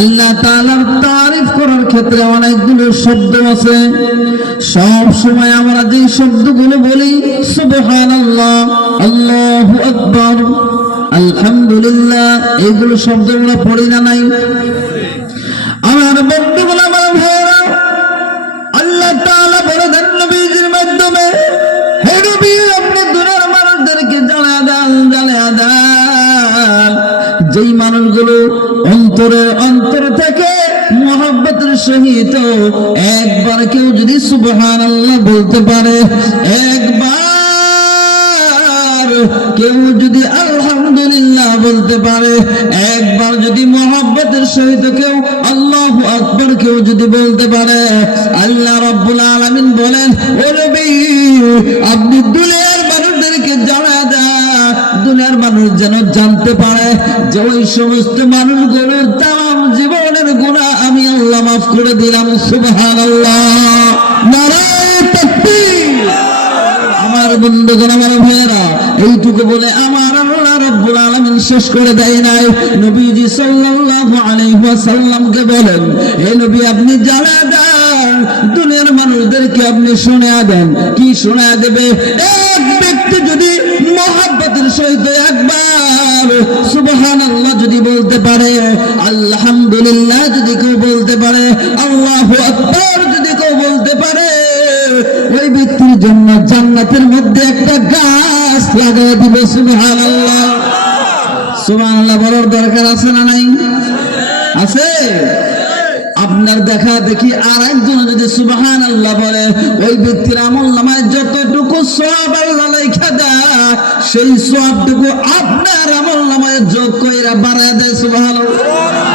আল্লাহ তাআলার তারিফ করার ক্ষেত্রে অনেকগুলো শব্দ আছে। সব সময় আমরা যে শব্দগুলো বলি সুবহানাল্লাহ, আল্লাহু আকবার, আলহামদুলিল্লাহ, এইগুলো শব্দ আমরা পড়ি না নাই? আমার বন্ধুগুলো, আমার ভাইরা, আল্লাহ তাআলা বলে দেন নবীজির মাধ্যমে, হে নবী আপনি দুনিয়ার মানুষদেরকে জানা দেন যেই মানুষগুলো অন্তর থেকে মুহাব্বতের সহিত একবার কেউ যদি সুবহানাল্লাহ বলতে পারে, একবার কেউ যদি আলহামদুলিল্লাহ বলতে পারে, একবার যদি মুহাব্বতের সহিত কেউ আল্লাহু আকবার কেউ যদি বলতে পারে, আল্লাহ রাব্বুল আলামিন বলেন, ও নবী আপনি দুনিয়ার মানুষদেরকে জানা দেন, দুনিয়ার মানুষ যেন জানতে পারে যে ওই সমস্ত মানুষগুলোর তাম জীবনের গুনাহ আমি আল্লাহ মাফ করে দিলাম। সুবহানাল্লাহ, নারায়ে তাকবীর। আমার বন্ধুগণ, আমার ভাইয়েরা, এইটুকু বলে আমার আল্লাহ রাব্বুল আলামিন শেষ করে দেয় নাই। নবীজি সাল্লাল্লাহু আলাইহি ওয়াসাল্লামকে বলেন, হে নবী আপনি জানা দেন দুনিয়ার মানুষদেরকে, আপনি শোনা দেন। কি শোনা দেবে? এক ব্যক্তি যদি মুহাব্বতের সহিত একবার সুবহানাল্লাহ যদি বলতে পারে, আলহামদুলিল্লাহ যদি কেউ বলতে পারে, আল্লাহু আকবার যদি কেউ বলতে পারে, ওই ব্যক্তির জন্য জান্নাতের মধ্যে একটা গাছ লাগিয়ে দিবে। সুবহানাল্লাহ, সুবহানাল্লাহ বলার দরকার আছে না নাই? আছে। আপনার দেখা দেখি আর একজন যদি সুবহানাল্লাহ বলে, ওই ব্যক্তির আমলনামায় যতটুকু সওয়াব আল্লাহ লেখা দেয়, সেই সওয়াবটুকু আপনার আমলনামায় যোগ কইরা বাড়ায় দেয়। সুবহানাল্লাহ।